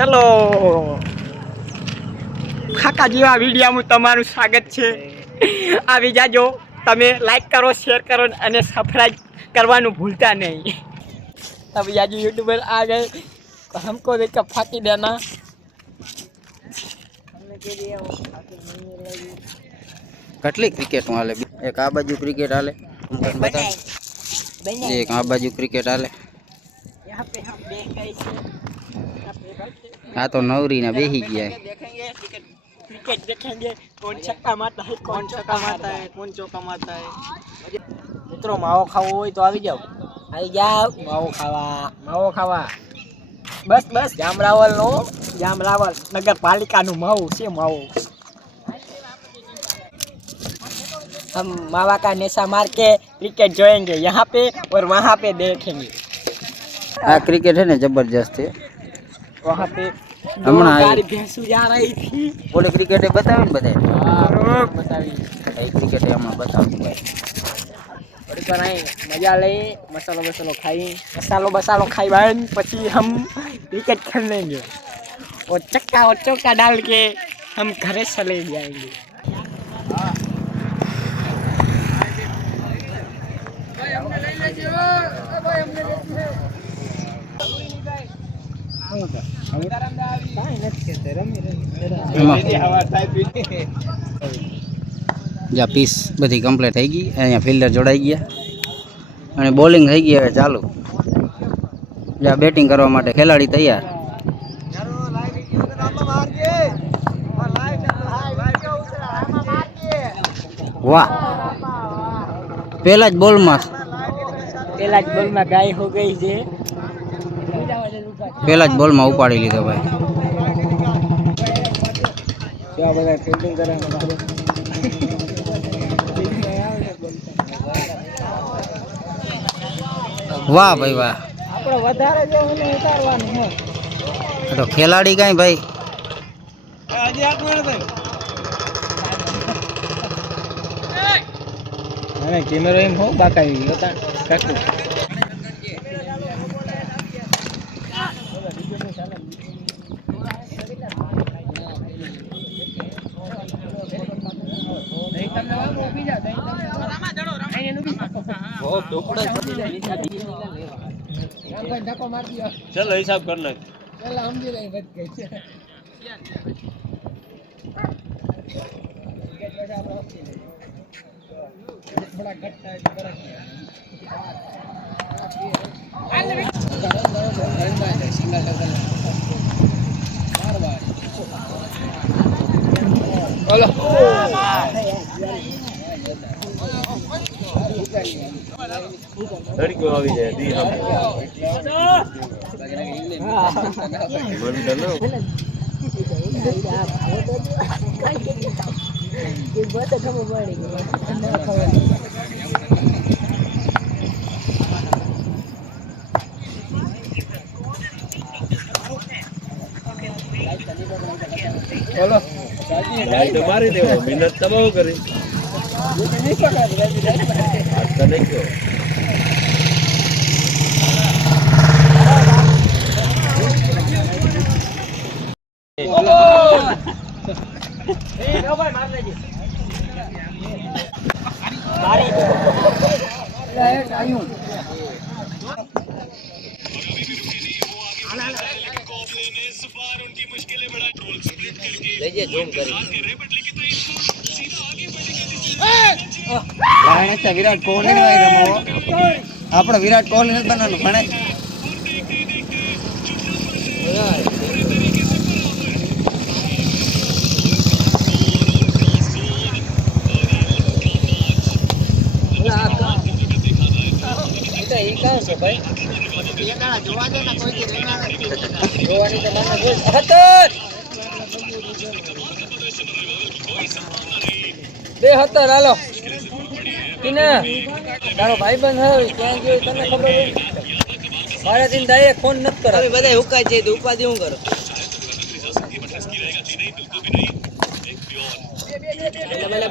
ચલો ખાકા જેવા વિડીયોમાં તમારું સ્વાગત છે. આવી જાજો, તમે લાઈક કરો, શેર કરો અને સબસ્ક્રાइब કરવાનું ભૂલતા નહીં. अभी आज यूट्यूबर आ गए तो हमको देखकर फाकी देना. કેટલી ક્રિકેટ હાલે? એક આ બાજુ ક્રિકેટ હાલે, એક આ બાજુ ક્રિકેટ હાલે. આ તો નવરી ને બેહી ગયા. क्रिकेट देखेंगे कौन छक्का मारता है, कौन चौका मारता है, कौन चौका मारता है. મિત્રો માવો ખાવો હોય તો આવી જાવ. આવી જાવ માવો ખાવા. બસ બસ જામરાવલ नगरपालिका નું માવો છે માવો. हम मावा का नेशा मार के क्रिकेट जोएंगे यहाँ पे और वहाँ पे देखेंगे. आ क्रिकेट है ना जबरदस्त है. वहाँ पे हमारी भैंसू जा रही थी. बोले क्रिकेट बतावे ने बताए. हां बतावी. भाई क्रिकेट हमें बताओ भाई. थोड़ी पर आई मजा ले. मसालो खाई भाई પછી हम क्रिकेट खेल लेंगे और चक्का डाल के हम घरे चले जाएंगे. જા પીસ બધી કમ્પ્લીટ થઈ ગઈ. અહીંયા ફિલ્ડર જોડાઈ ગયા અને બોલિંગ થઈ ગઈ. હવે ચાલુ જા બેટિંગ કરવા માટે ખેલાડી તૈયાર. વાહ, પહેલા જ બોલમાં गाय हो गई છે. પહેલા જ બોલમાં ઉપાડી લીધો ભાઈ. क्या बोला फील्डिंग करे. વાહ ભાઈ વાહ. આપણે વધારે જેવું ને ઉતારવાનું હો. તો ખેલાડી કાંઈ ભાઈ આજે આટ મારે ભાઈ. અરે કેમેરો એમ હો બાકાઈ હતા કાકુ. चलो हिसाब कर ले. चलो हम भी नहीं बच गए. थोड़ा घट्टा है लड़की આવી જાય દી हम बंद कर लो. ये बात खबर पड़ेगी ना खबर. बोलो लाइट मारी देવો મિનત તમારો કરી नहीं पकड़ हाथ का नहीं क्यों. વિરાટ કોહલી આપણે વિરાટ કોહલી નથી બનાવવાનું ભણે. બે હતો હાલો કિના તારો ભાઈબંધ હોય ક્યાં ગયો તને ખબર હોય. મારા દિન દાયે ફોન ન કરે. હવે બધા હુકાય છે તો ઉપાધી હું કરો. બલા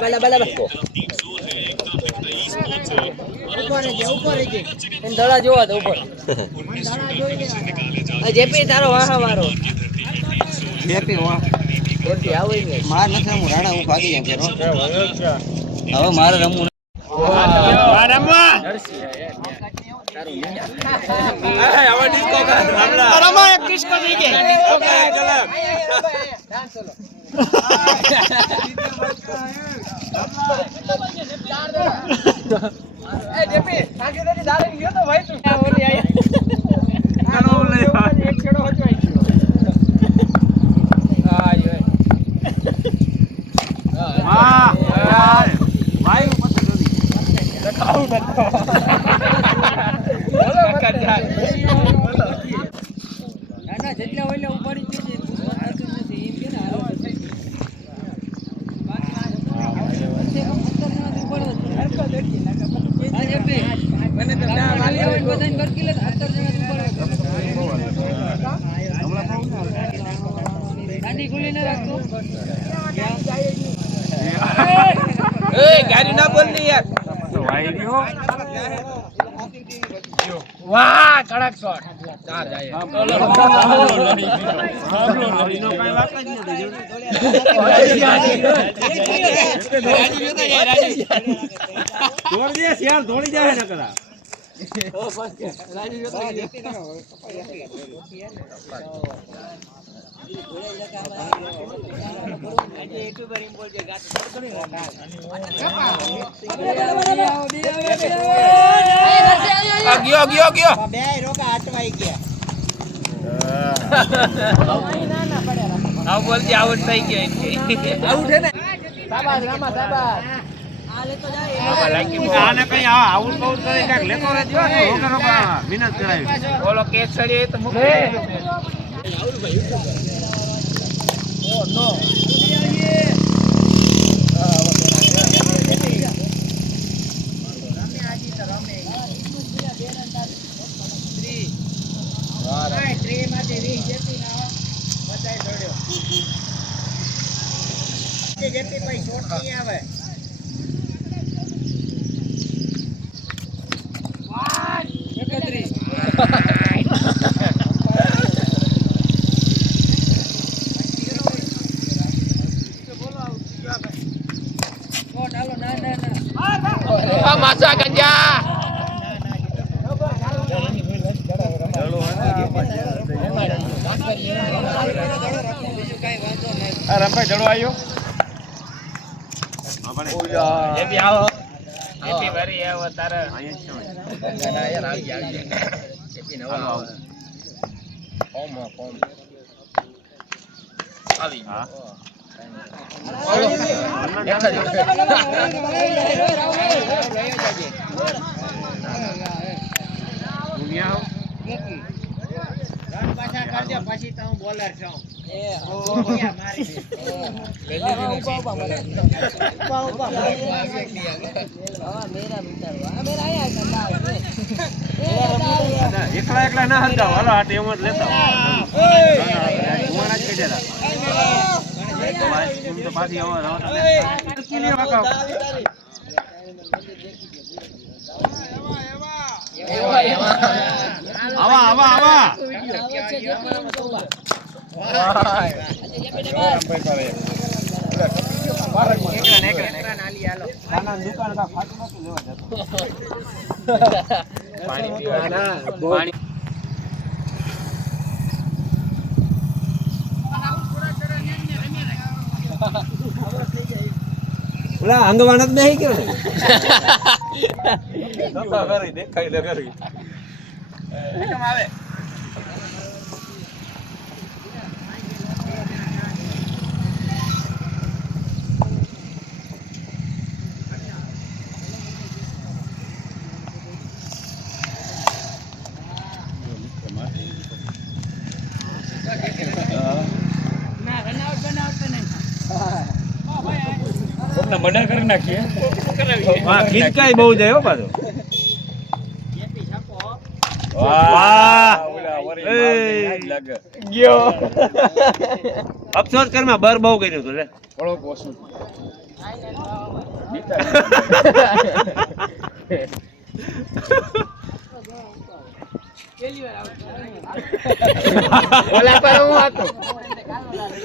ધડા જોવા દો ઉપર. જેપી તારો વાહ વારો માર નથી રમવું રાણા હું ભાગી જાઉં હવે મારે રમવું જેટલા હોય ઉપાડી ગાડી ના બોલ ની યાર વાહ કડક શોટ ચાર જાય દોડી જાય ને કરા ગયો બે રોકા અટવાઈ ગયા બોલતી આઉટ થઈ ગયો આઉટ હે ને શાબાશ રામા શાબાશ આ લેતો જાય આને કઈ આઉટ બાઉટ કરે કાક લેતો રહેજો રોકા રોકા મહેનત કરાવી બોલો કેસ છડી તો મુકે રાહુલ ભાઈ ઓ નો જેટલી ભાઈ શોટ નહીં આવે માસા ગંજા રમભાઈ જડો આવ્યો એ બી આવો એપી ભરી આવો તારે ગંગા યાર આવી એપી નવો આવો કોમ આવી હા પછી તો હું બોલર છું એકલા એકલા ના સમજાવ હાલો આ ટેમ જ લેતા તો પાછી આવા ઓલા અંગવાન જ બેહી ગયો ને દેખાય દે કરી કેમ આવે મર્ડર કરી નાખીએ હા ખીચકાઈ બહુ જાય હો પાછો વાહ ગયો અફસોસ કરમાં બર બહુ કર્યું તું રે થોડો કોશું પેલી વાર ઓલા પર હું હતો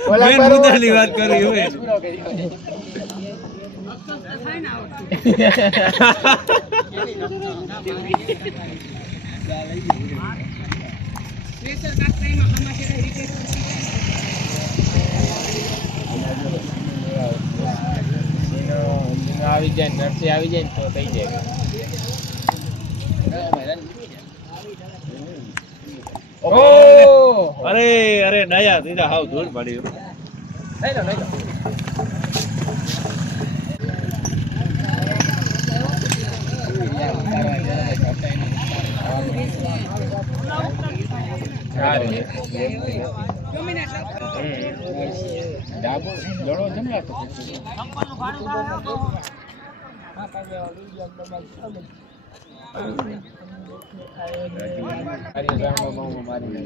મેન મુદ્દાની વાત કરી હોય. આવી જાય નરસી આવી જાય ને તો થઈ જાય. ઓહ અરે અરે ડાયા સીધા હાવ ધૂળ પાડી. લઈ લો ડાબો દડો જમલાતો મારી